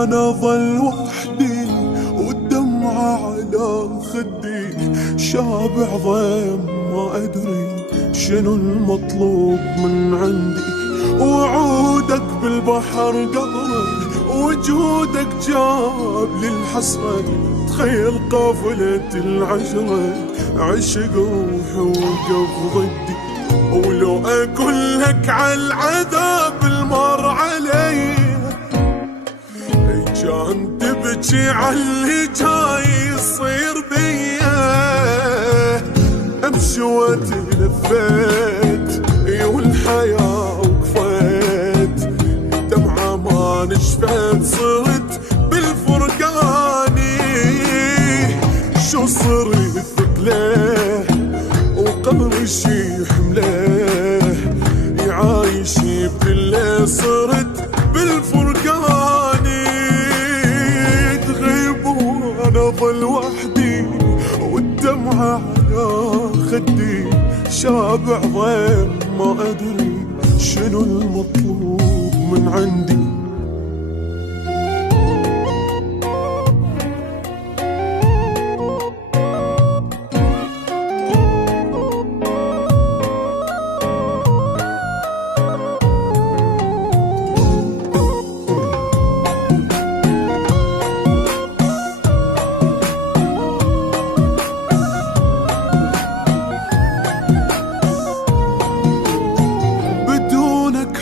وانا ظل وحدي والدمعة على خدي، شابع ضيم ما ادري شنو المطلوب من عندي. وعودك بالبحر قطرة وجودك جاب لي الحسرة، تخيل قافلة العشرة عشق روحي وقف ضدي. ولو اقول لك على العذاب المر علي كان تبكي على اللي جاي يصير بيا. امشي وتلفيت والحياة وقفت، دمعة ما نشفت صرت بالفرقاني. شو صرت ثقله وقبر شي حمله، يعايش بكله صرت بالفرقاني. تغيب وانا ظل وحدي والدمعة على خدي، شابع ضيم ما ادري شنو المطلوب من عندي.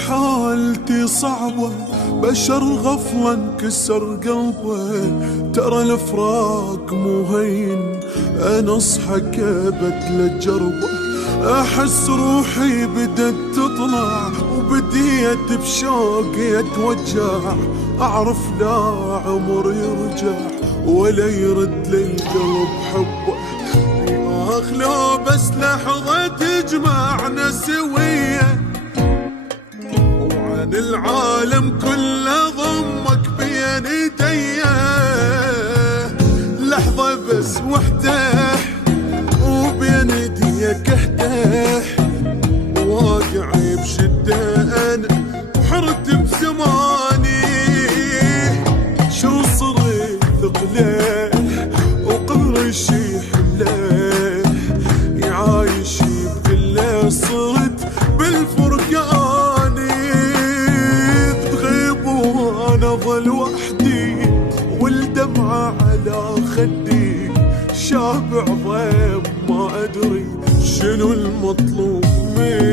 حالتي صعبة، بشر غفلة انكسر قلبه. ترى الفراق مو هين، انا اصحى كبت لجربه. احس روحي بدت تطلع وبديت بشوقي اتوجع. اعرف لا عمر يرجع ولا يرد للقلب حبه. اخ لو بس لحظة تجمعنا سوية، العالم كله ضمك بين ايديه. لحظة بس وحده وبين ايديك اهته، واقعي بشدة انا وحرت بزماني. شو صرت ثقله وقبر شي حمله، يعايش بكله صرت بالفرقاني. أنا ظل وحدي والدمعة على خدي، شابع ضيم ما أدري شنو المطلوب مني.